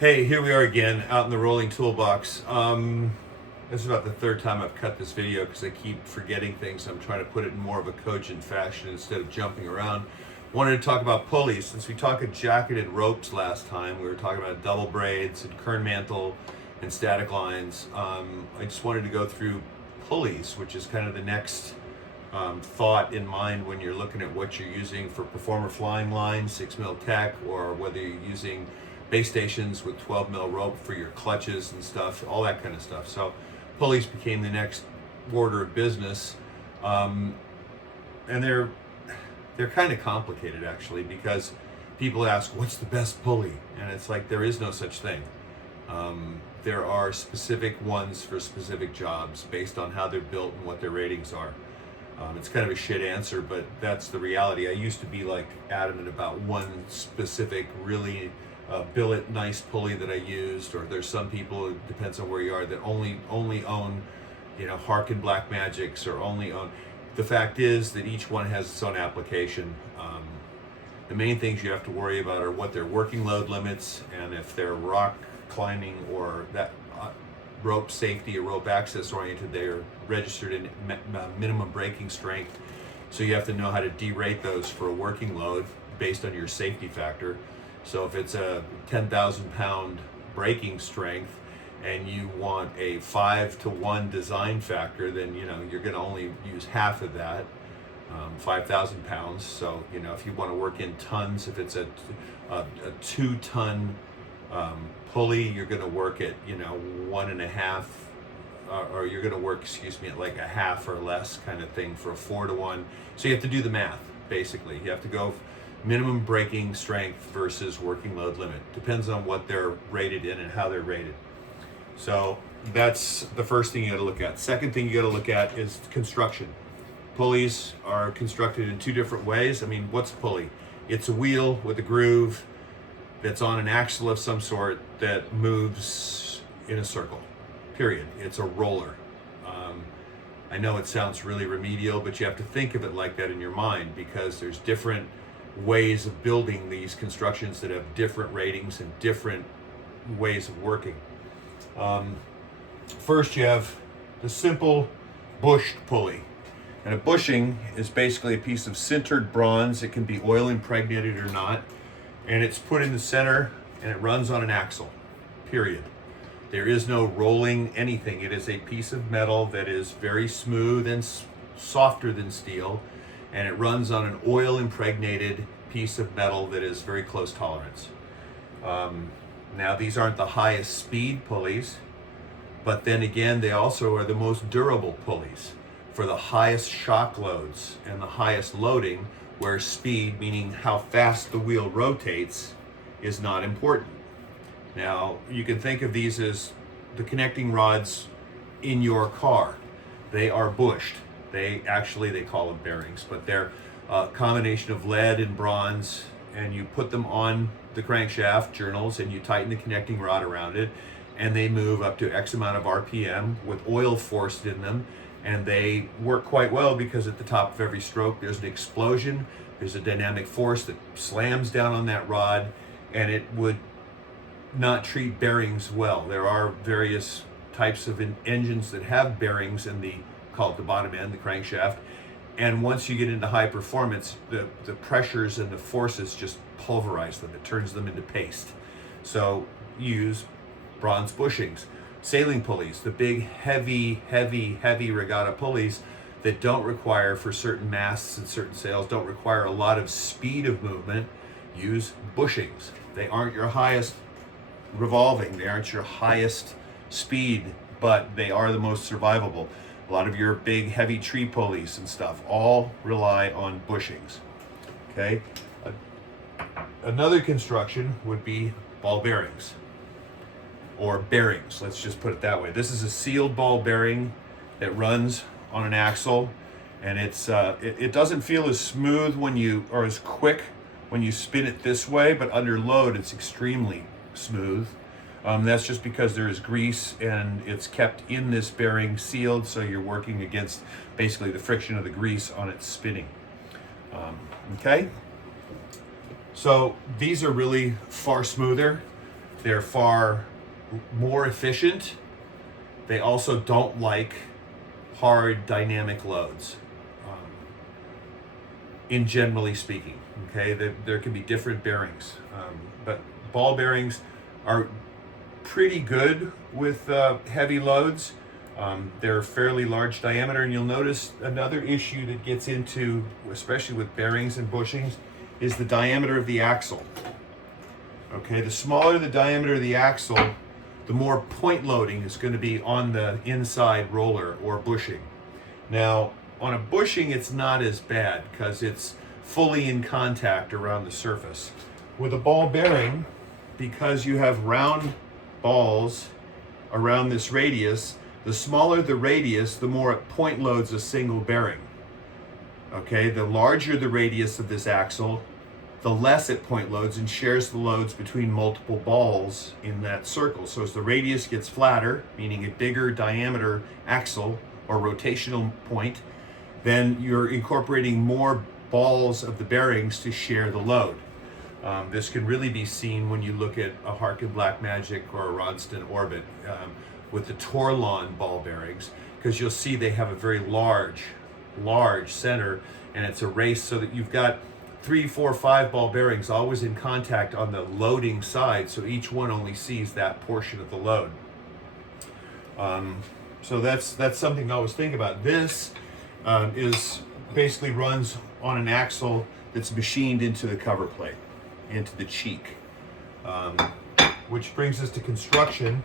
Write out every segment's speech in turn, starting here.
Hey, here we are again out in the rolling toolbox. This is about the third time I've cut this video because I keep forgetting things. I'm trying to put it in more of a cogent fashion instead of jumping around. Wanted to talk about pulleys. Since we talked about jacketed ropes last time, we were talking about double braids and kern mantle and static lines. I just wanted to go through pulleys, which is kind of the next thought in mind when you're looking at what you're using for performer flying lines, 6mm tech, or whether you're using base stations with 12mm rope for your clutches and stuff, all that kind of stuff. So pulleys became the next order of business, and they're kind of complicated actually, because people ask what's the best pulley, and it's like there is no such thing. There are specific ones for specific jobs based on how they're built and what their ratings are. It's kind of a shit answer, but that's the reality. I used to be like adamant about one specific really billet nice pulley that I used, or there's some people, it depends on where you are, that only own, Harkin Black Magics, or only own. The fact is that each one has its own application. The main things you have to worry about are what their working load limits, and if they're rock climbing or that rope safety or rope access oriented, they're registered in minimum braking strength. So you have to know how to derate those for a working load based on your safety factor. So if it's a 10,000 pound braking strength and you want a 5-to-1 design factor, then you're going to only use half of that, 5,000 pounds. So if you want to work in tons, if it's a 2-ton pulley, you're going to work at 1.5, or you're going to work, at like a half or less kind of thing for a 4-to-1. So you have to do the math. Basically, you have to go minimum braking strength versus working load limit. Depends on what they're rated in and how they're rated. So that's the first thing you got to look at. Second thing you got to look at is construction. Pulleys are constructed in two different ways. I mean, what's a pulley? It's a wheel with a groove that's on an axle of some sort that moves in a circle, period. It's a roller. I know it sounds really remedial, but you have to think of it like that in your mind, because there's different ways of building these constructions that have different ratings and different ways of working. First, you have the simple bushed pulley. And a bushing is basically a piece of sintered bronze. It can be oil impregnated or not. And it's put in the center and it runs on an axle, period. There is no rolling anything. It is a piece of metal that is very smooth and softer than steel, and it runs on an oil impregnated piece of metal that is very close tolerance. Now, these aren't the highest speed pulleys, but then again, they also are the most durable pulleys for the highest shock loads and the highest loading, where speed, meaning how fast the wheel rotates, is not important. Now, you can think of these as the connecting rods in your car. They are bushed. They call them bearings, but they're a combination of lead and bronze, and you put them on the crankshaft journals and you tighten the connecting rod around it, and they move up to X amount of RPM with oil forced in them, and they work quite well because at the top of every stroke there's an explosion, there's a dynamic force that slams down on that rod, and it would not treat bearings well. There are various types of engines that have bearings in the, call it the bottom end, the crankshaft, and once you get into high performance, the pressures and the forces just pulverize them. It turns them into paste. So use bronze bushings. Sailing pulleys, the big heavy regatta pulleys that don't require, for certain masts and certain sails, don't require a lot of speed of movement, use bushings. They aren't your highest revolving, they aren't your highest speed, but they are the most survivable. A lot of your big heavy tree pulleys and stuff all rely on bushings. Okay. Another construction would be ball bearings, or bearings, let's just put it that way. This is a sealed ball bearing that runs on an axle, and it doesn't feel as smooth or as quick when you spin it this way, but under load it's extremely smooth. That's just because there is grease and it's kept in this bearing sealed, so you're working against basically the friction of the grease on its spinning. Okay, so these are really far smoother. They're far more efficient. They also don't like hard dynamic loads, in generally speaking. Okay, there can be different bearings, but ball bearings are pretty good with heavy loads. They're fairly large diameter, and you'll notice another issue that gets into, especially with bearings and bushings, is the diameter of the axle. Okay, the smaller the diameter of the axle, the more point loading is going to be on the inside roller or bushing. Now, on a bushing, it's not as bad because it's fully in contact around the surface. With a ball bearing, because you have round balls around this radius, the smaller the radius, the more it point loads a single bearing. Okay, the larger the radius of this axle, the less it point loads and shares the loads between multiple balls in that circle. So as the radius gets flatter, meaning a bigger diameter axle or rotational point, then you're incorporating more balls of the bearings to share the load. This can really be seen when you look at a Harkin Blackmagic or a Ronston Orbit with the Torlon ball bearings, because you'll see they have a very large center, and it's a race so that you've got 3, 4, 5 ball bearings always in contact on the loading side, so each one only sees that portion of the load. So that's something to always think about. This is basically runs on an axle that's machined into the cover plate, into the cheek. Which brings us to construction.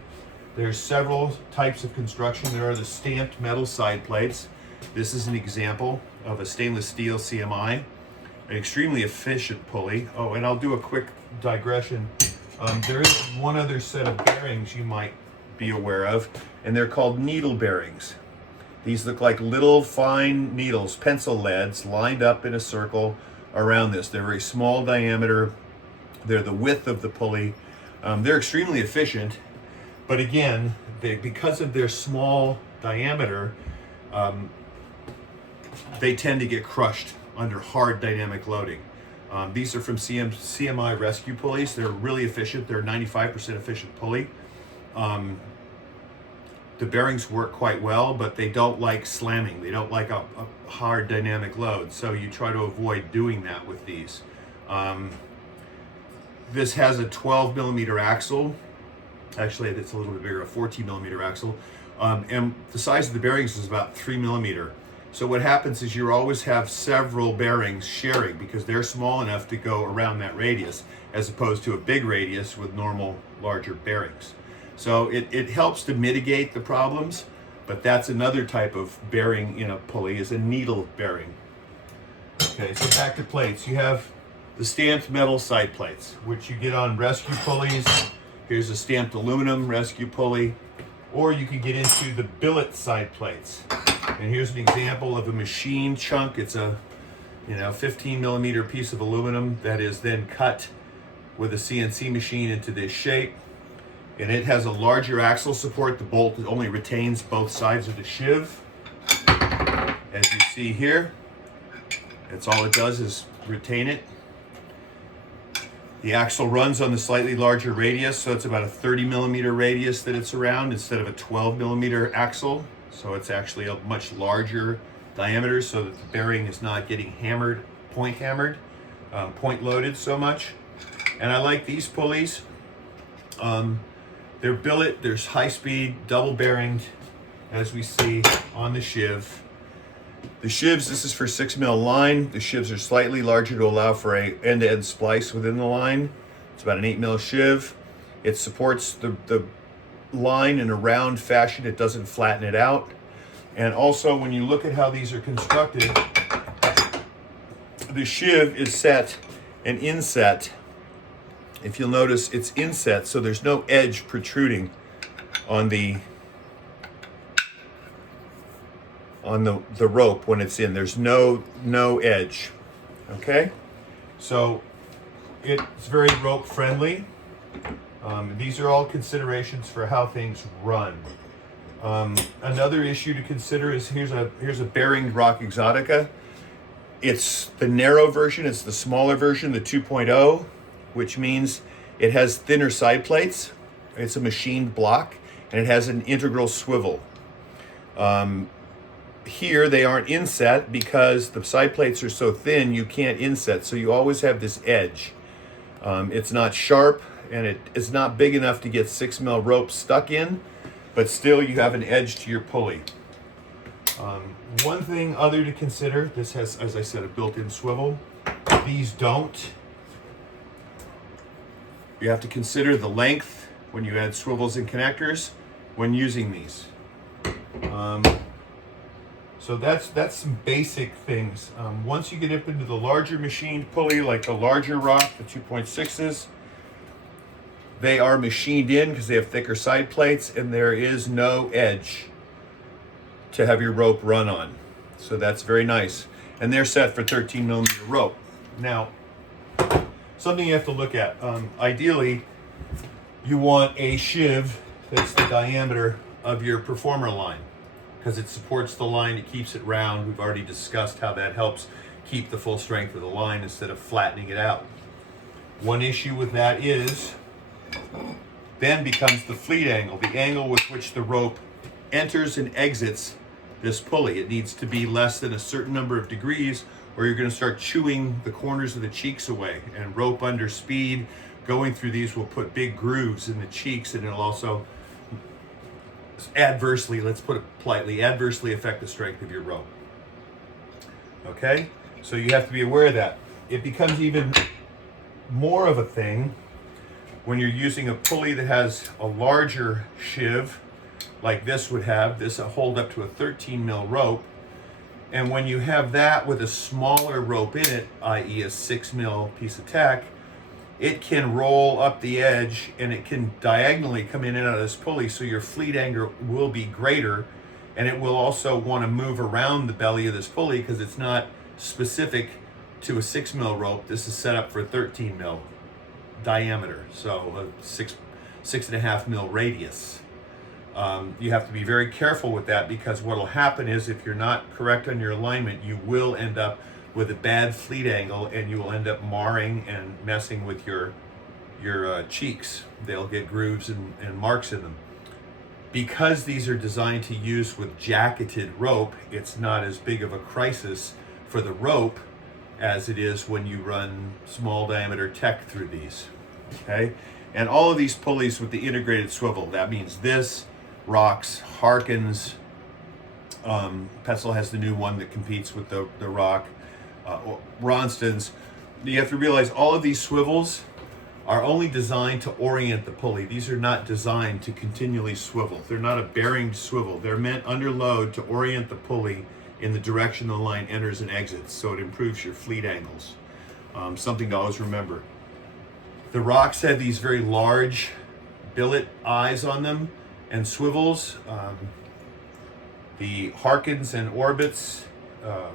There's several types of construction. There are the stamped metal side plates. This is an example of a stainless steel CMI, an extremely efficient pulley. Oh, and I'll do a quick digression. There is one other set of bearings you might be aware of, and they're called needle bearings. These look like little fine needles, pencil leads, lined up in a circle around this. They're very small diameter. They're the width of the pulley. They're extremely efficient, but again, because of their small diameter, they tend to get crushed under hard dynamic loading. These are from CMI rescue pulleys. They're really efficient. They're a 95% efficient pulley. The bearings work quite well, but they don't like slamming. They don't like a hard dynamic load, so you try to avoid doing that with these. This has a 12 millimeter axle. Actually, it's a little bit bigger, a 14 millimeter axle. And the size of the bearings is about 3 millimeter. So what happens is you always have several bearings sharing because they're small enough to go around that radius, as opposed to a big radius with normal larger bearings. So it helps to mitigate the problems, but that's another type of bearing in a pulley, is a needle bearing. Okay, so back to plates. You have the stamped metal side plates, which you get on rescue pulleys. Here's a stamped aluminum rescue pulley, or you can get into the billet side plates. And here's an example of a machine chunk. It's a 15 millimeter piece of aluminum that is then cut with a CNC machine into this shape. And it has a larger axle support. The bolt only retains both sides of the sheave. As you see here, that's all it does is retain it. The axle runs on the slightly larger radius, so it's about a 30 millimeter radius that it's around instead of a 12 millimeter axle. So it's actually a much larger diameter so that the bearing is not getting point loaded so much. And I like these pulleys. They're billet, there's high speed, double bearinged, as we see on the sheave. The sheaves, this is for 6 mil line. The sheaves are slightly larger to allow for a end-to-end splice within the line. It's about an 8 mil sheave. It supports the line in a round fashion. It doesn't flatten it out. And also, when you look at how these are constructed, the sheave is set and inset. If you'll notice, it's inset, so there's no edge protruding on the rope when it's in. There's no edge. Okay, so it's very rope friendly. These are all considerations for how things run. Another issue to consider is here's a bearing Rock Exotica. It's the narrow version. It's the smaller version, the 2.0, which means it has thinner side plates. It's a machined block, and it has an integral swivel. Here they aren't inset because the side plates are so thin you can't inset, so you always have this edge. It's not sharp, and it is not big enough to get 6mm rope stuck in, but still you have an edge to your pulley. One thing other to consider, this has, as I said, a built-in swivel. These don't. You have to consider the length when you add swivels and connectors when using these. So that's some basic things. Once you get up into the larger machined pulley, like the larger rock, the 2.6s, they are machined in because they have thicker side plates, and there is no edge to have your rope run on. So that's very nice. And they're set for 13mm rope. Now, something you have to look at. Ideally, you want a sheave that's the diameter of your performer line, because it supports the line, it keeps it round. We've already discussed how that helps keep the full strength of the line instead of flattening it out. One issue with that is then becomes the fleet angle, the angle with which the rope enters and exits this pulley. It needs to be less than a certain number of degrees, or you're going to start chewing the corners of the cheeks away. And rope under speed going through these will put big grooves in the cheeks, and it'll also adversely, let's put it politely, adversely affect the strength of your rope. Okay, so you have to be aware of that. It becomes even more of a thing when you're using a pulley that has a larger sheave, like this would have. This will hold up to a 13mm rope, and when you have that with a smaller rope in it, i.e. a 6mm piece of tack, it can roll up the edge, and it can diagonally come in and out of this pulley, so your fleet angle will be greater, and it will also want to move around the belly of this pulley because it's not specific to a 6mm rope. This is set up for a 13mm diameter, so a 6.5mm radius. You have to be very careful with that, because what will happen is if you're not correct on your alignment, you will end up with a bad fleet angle, and you will end up marring and messing with your cheeks. They'll get grooves and marks in them. Because these are designed to use with jacketed rope, it's not as big of a crisis for the rope as it is when you run small diameter tech through these. Okay, and all of these pulleys with the integrated swivel, that means this, Rocks, Harkins, Petzl has the new one that competes with the Rock, Ronstons. You have to realize all of these swivels are only designed to orient the pulley. These are not designed to continually swivel. They're not a bearing swivel. They're meant under load to orient the pulley in the direction the line enters and exits, so it improves your fleet angles. Something to always remember. The Rocks have these very large billet eyes on them and swivels. The Harkins and Orbits,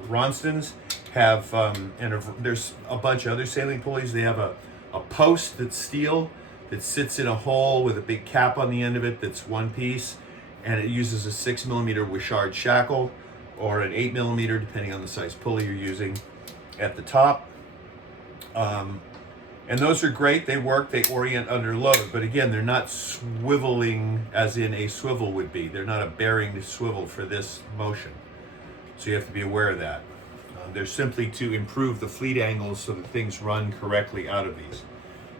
Ronstons, have, there's a bunch of other sailing pulleys. They have a post that's steel that sits in a hole with a big cap on the end of it that's one piece, and it uses a 6mm Wishard shackle or an 8mm, depending on the size pulley you're using, at the top. And those are great. They work. They orient under load. But again, they're not swiveling as in a swivel would be. They're not a bearing swivel for this motion. So you have to be aware of that. They're simply to improve the fleet angles so that things run correctly out of these.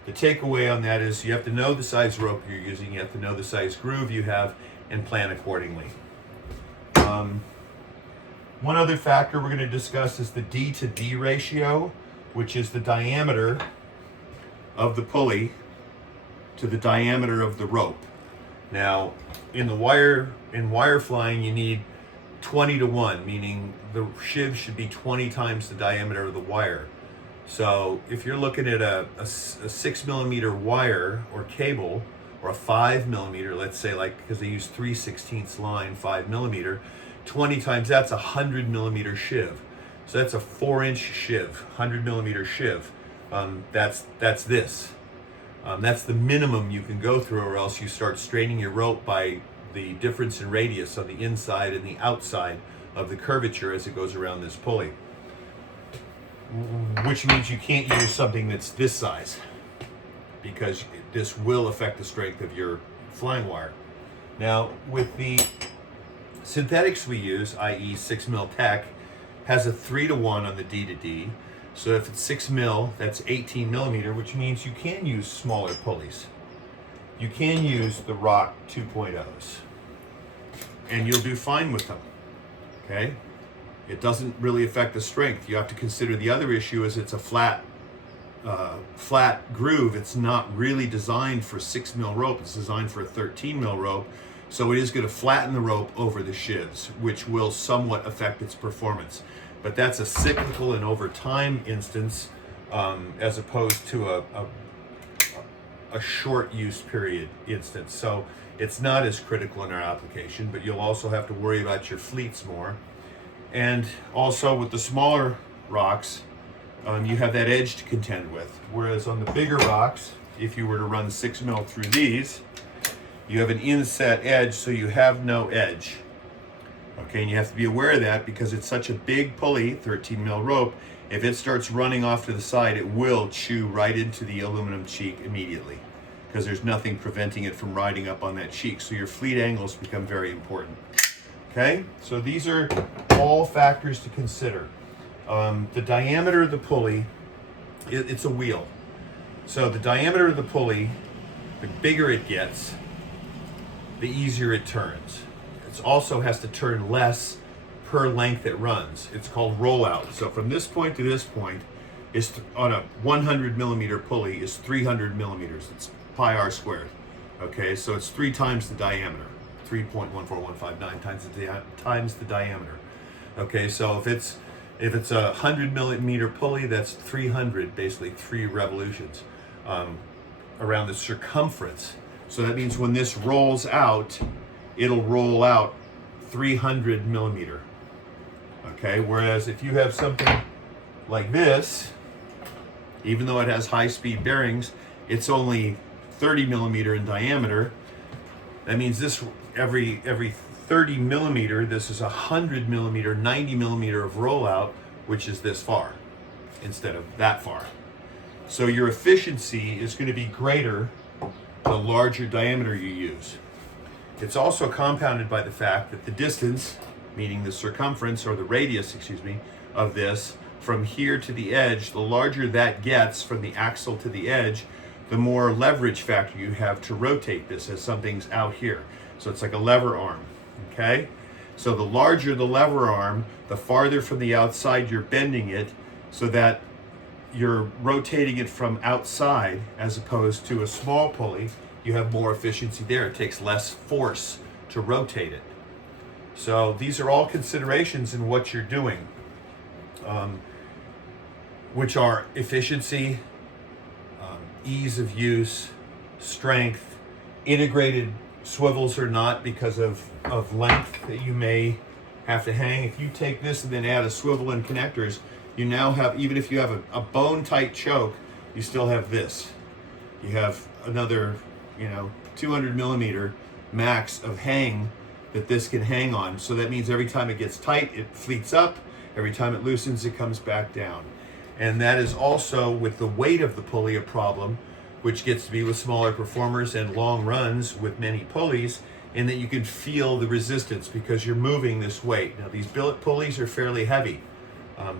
The takeaway on that is you have to know the size rope you're using. You have to know the size groove you have and plan accordingly. One other factor we're going to discuss is the D to D ratio, which is the diameter of the pulley to the diameter of the rope. Now, in wire flying, you need 20-to-1, meaning the sheave should be 20 times the diameter of the wire. So if you're looking at a 6mm wire or cable, or a 5mm, let's say, like, because they use 3/16 line, 5mm, 20 times that's a 100mm sheave. So that's a 4-inch sheave, 100mm sheave. That's this. That's the minimum you can go through, or else you start straining your rope by the difference in radius on the inside and the outside of the curvature as it goes around this pulley. Which means you can't use something that's this size, because this will affect the strength of your flying wire. Now, with the synthetics we use, i.e. 6mm Tech, has a 3-to-1 on the D to D. So if it's 6mm, that's 18mm, which means you can use smaller pulleys. You can use the Rock 2.0s, and you'll do fine with them, okay? It doesn't really affect the strength. You have to consider the other issue is it's a flat groove. It's not really designed for 6mm rope. It's designed for a 13mm rope. So it is going to flatten the rope over the shivs, which will somewhat affect its performance. But that's a cyclical and over time instance, as opposed to a short use period instance. So it's not as critical in our application, but you'll also have to worry about your fleets more. And also with the smaller rocks, you have that edge to contend with. Whereas on the bigger rocks, if you were to run 6mm through these, you have an inset edge, so you have no edge. Okay, and you have to be aware of that because it's such a big pulley, 13mm rope. If it starts running off to the side, it will chew right into the aluminum cheek immediately because there's nothing preventing it from riding up on that cheek. So your fleet angles become very important. Okay, so these are all factors to consider. The diameter of the pulley, it's a wheel. So the diameter of the pulley, the bigger it gets, the easier it turns. It also has to turn less per length it runs. It's called rollout. So from this point to this point, is on a 100mm pulley is 300mm. It's pi r squared. Okay, so it's 3 times the diameter. 3.14159 times the diameter. Okay, so if it's a 100mm pulley, that's 300, basically 3 revolutions around the circumference. So that means when this rolls out, it'll roll out 300mm. Okay, whereas if you have something like this, even though it has high-speed bearings, it's only 30mm in diameter. That means this every 30mm, this is 100mm, 90mm of rollout, which is this far instead of that far. So your efficiency is going to be greater the larger diameter you use. It's also compounded by the fact that the distance, meaning the circumference or the radius, of this from here to the edge, the larger that gets from the axle to the edge, the more leverage factor you have to rotate this as something's out here. So it's like a lever arm, okay? So the larger the lever arm, the farther from the outside you're bending it so that you're rotating it from outside as opposed to a small pulley. You have more efficiency there. It takes less force to rotate it. So these are all considerations in what you're doing, which are efficiency, ease of use, strength, integrated swivels or not because of length that you may have to hang. If you take this and then add a swivel and connectors, you now have, even if you have a bone tight choke, you still have this. You have another 200mm max of hang that this can hang on. So that means every time it gets tight, it fleets up. Every time it loosens, it comes back down. And that is also, with the weight of the pulley, a problem, which gets to be with smaller performers and long runs with many pulleys, in that you can feel the resistance because you're moving this weight. Now, these billet pulleys are fairly heavy.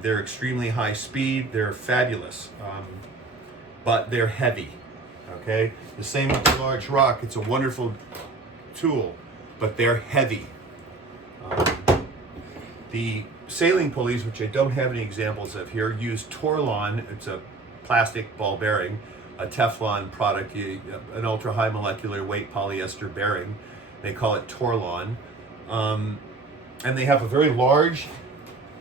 They're extremely high speed. They're fabulous, but they're heavy. Okay, the same with the large rock. It's a wonderful tool, but they're heavy. The sailing pulleys, which I don't have any examples of here, use Torlon. It's a plastic ball bearing, a Teflon product, an ultra high molecular weight polyester bearing. They call it Torlon, and they have a very large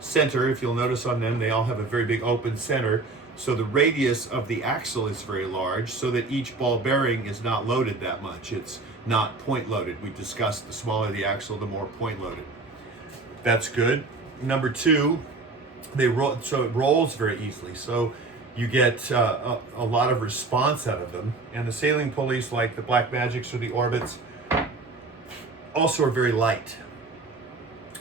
center. If you'll notice on them, they all have a very big open center. So the radius of the axle is very large, so that each ball bearing is not loaded that much. It's not point loaded. We discussed the smaller the axle, the more point loaded. That's good. Number two, they roll, so it rolls very easily. So you get a lot of response out of them. And the sailing pulleys, like the Black Magics or the Orbits, also are very light,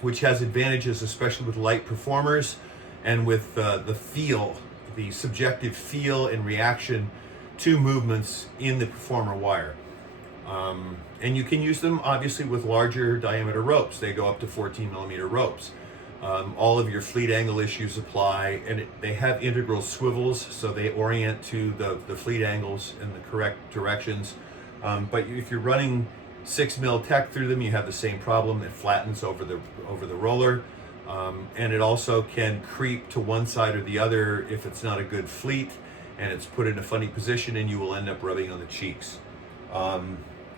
which has advantages, especially with light performers and with the feel, the subjective feel and reaction to movements in the performer wire. And you can use them obviously with larger diameter ropes. They go up to 14 millimeter ropes. All of your fleet angle issues apply, and they have integral swivels, so they orient to the fleet angles in the correct directions. But if you're running 6 mil tech through them, you have the same problem. It flattens over the roller, and it also can creep to one side or the other if it's not a good fleet, and it's put in a funny position, and you will end up rubbing on the cheeks.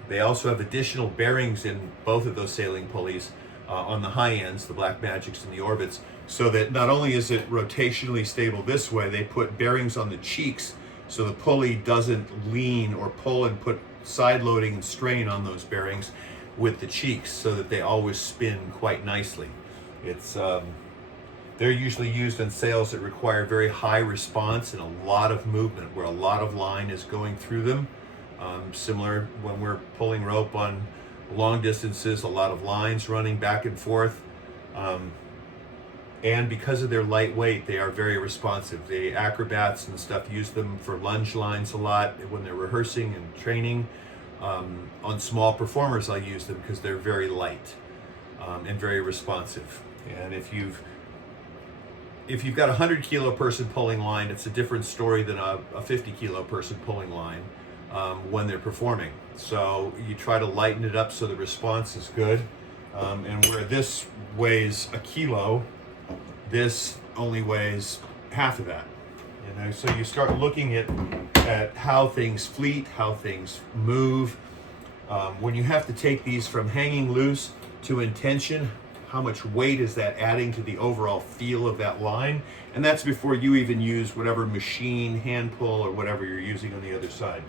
They also have additional bearings in both of those sailing pulleys on the high ends, the Black Magics and the Orbits, so that not only is it rotationally stable this way, they put bearings on the cheeks so the pulley doesn't lean or pull and put side loading and strain on those bearings with the cheeks so that they always spin quite nicely. They're usually used in sails that require very high response and a lot of movement, where a lot of line is going through them. Similar when we're pulling rope on long distances, a lot of lines running back and forth. And because of their lightweight, they are very responsive. The acrobats and stuff use them for lunge lines a lot when they're rehearsing and training. On small performers, I use them because they're very light and very responsive. And if you've got a 100 kilo person pulling line, it's a different story than a 50 kilo person pulling line when they're performing. So you try to lighten it up so the response is good. And where this weighs a kilo, this only weighs half of that. So you start looking at how things fleet, how things move. When you have to take these from hanging loose to in tension, how much weight is that adding to the overall feel of that line? And that's before you even use whatever machine, hand pull, or whatever you're using on the other side.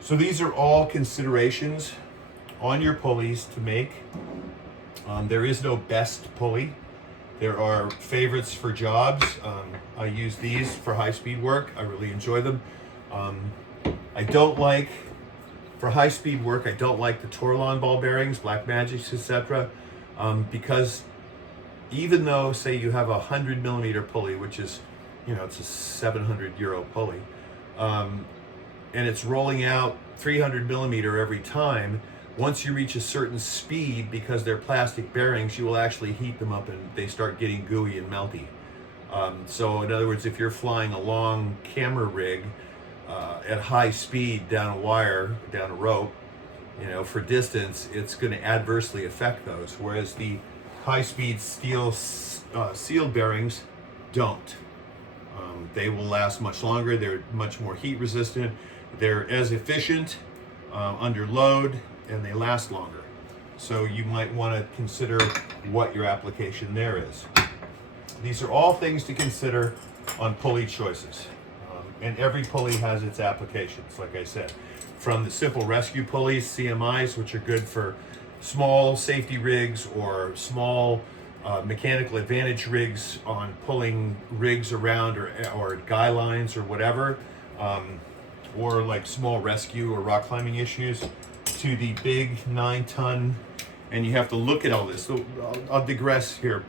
So these are all considerations on your pulleys to make. There is no best pulley. There are favorites for jobs. I use these for high-speed work. I really enjoy them. For high-speed work, I don't like the Torlon ball bearings, Black Magics, etc. Because even though, say, you have a 100 millimeter pulley, which is, it's a 700 euro pulley, and it's rolling out 300 millimeter every time, once you reach a certain speed, because they're plastic bearings, you will actually heat them up and they start getting gooey and melty. So in other words, if you're flying a long camera rig at high speed down a wire, down a rope, for distance, it's going to adversely affect those, whereas the high-speed steel sealed bearings don't. They will last much longer. They're much more heat resistant. They're as efficient under load, and they last longer. So you might want to consider what your application there is. These are all things to consider on pulley choices. And every pulley has its applications, like I said. From the simple rescue pulleys, CMIs, which are good for small safety rigs or small mechanical advantage rigs on pulling rigs around or guy lines or whatever, or like small rescue or rock climbing issues, to the big 9-ton, and you have to look at all this. So I'll digress here.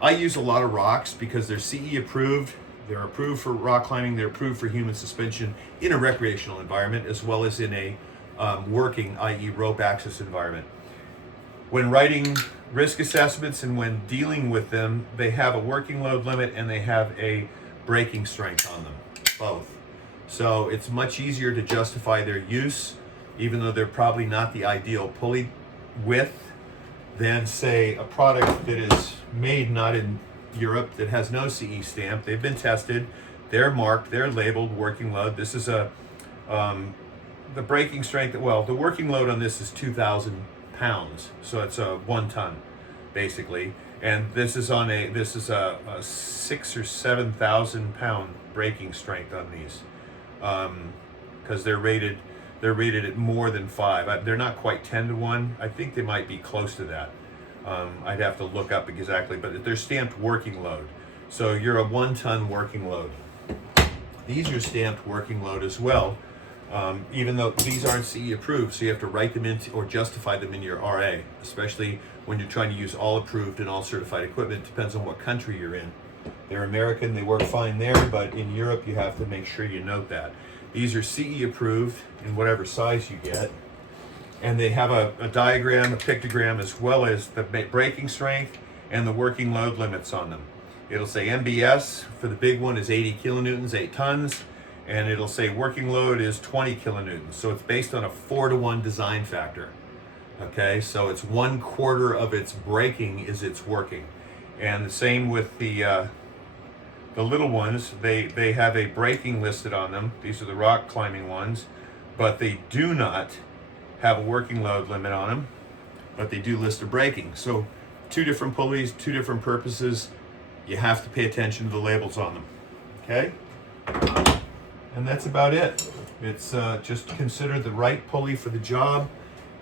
I use a lot of rocks because they're CE approved. They're approved for rock climbing. They're approved for human suspension in a recreational environment as well as in a working, i.e. rope access environment. When writing risk assessments and when dealing with them, they have a working load limit and they have a braking strength on them, both. So it's much easier to justify their use, even though they're probably not the ideal pulley width, than say a product that is made not in Europe, that has no CE stamp. They've been tested, they're marked, they're labeled working load. This is the braking strength, well, the working load on this is 2,000 pounds, so it's a 1 ton basically, and this is a 6,000 or 7,000 pound braking strength on these, because they're rated at more than 5. They're not quite 10 to 1. I think they might be close to that. I'd have to look up exactly, but they're stamped working load. So you're a 1 ton working load. These are stamped working load as well, even though these aren't CE approved, so you have to write them into or justify them in your RA, especially when you're trying to use all approved and all certified equipment. It depends on what country you're in. They're American, they work fine there, but in Europe you have to make sure you note that. These are CE approved in whatever size you get. And they have a diagram, a pictogram, as well as the braking strength and the working load limits on them. It'll say MBS for the big one is 80 kilonewtons, 8 tons, and it'll say working load is 20 kilonewtons. So it's based on a 4-to-1 design factor. Okay, so it's 1/4 of its braking is its working. And the same with the little ones. They have a braking listed on them. These are the rock climbing ones, but they do not have a working load limit on them, but they do list a braking. So 2 different pulleys, 2 different purposes. You have to pay attention to the labels on them. Okay? And that's about it. It's just consider the right pulley for the job.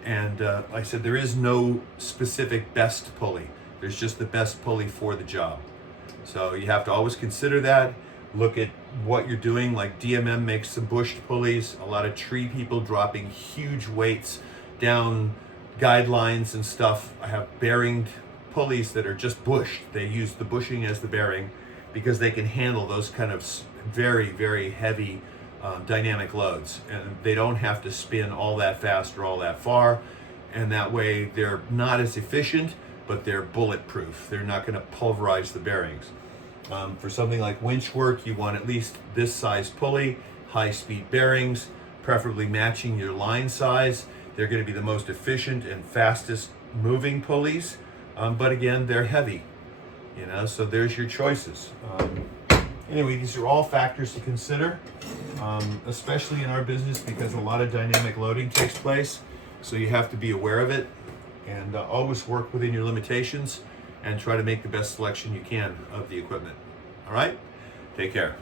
And like I said, there is no specific best pulley. There's just the best pulley for the job. So you have to always consider that. Look at what you're doing. Like DMM makes some bushed pulleys. A lot of tree people dropping huge weights down guidelines and stuff. I have bearing pulleys that are just bushed. They use the bushing as the bearing because they can handle those kind of very, very heavy dynamic loads. And they don't have to spin all that fast or all that far. And that way they're not as efficient, but they're bulletproof. They're not going to pulverize the bearings. For something like winch work, you want at least this size pulley, high-speed bearings, preferably matching your line size. They're going to be the most efficient and fastest moving pulleys, but again, they're heavy. So there's your choices. Anyway, these are all factors to consider, especially in our business because a lot of dynamic loading takes place. So you have to be aware of it and always work within your limitations and try to make the best selection you can of the equipment. All right? Take care.